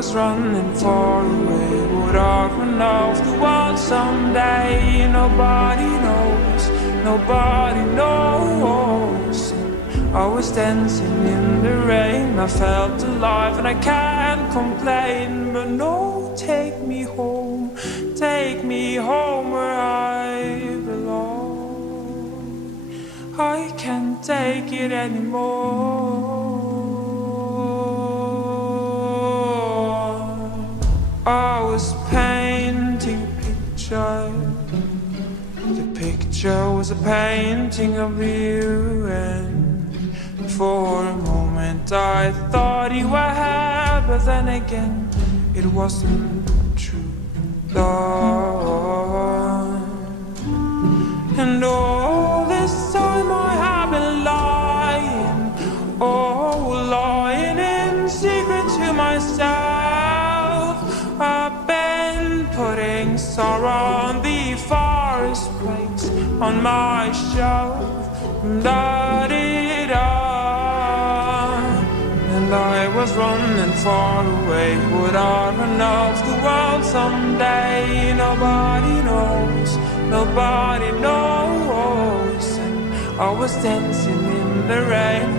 was running far away. Would I run off the world someday? Nobody knows, nobody knows. I was dancing in the rain, I felt alive and I can't complain. But no, take me home where I belong. I can't take it anymore. I was painting a picture. The picture was a painting of you, and for a moment I thought you were here, but then again it wasn't true love. And all this time I have been lying, oh, lying in secret to myself. I've been putting sorrow on the forest place on my shelf. Da-dee-da. And I was running far away. Would I run off the world someday? Nobody knows, nobody knows. And I was dancing in the rain.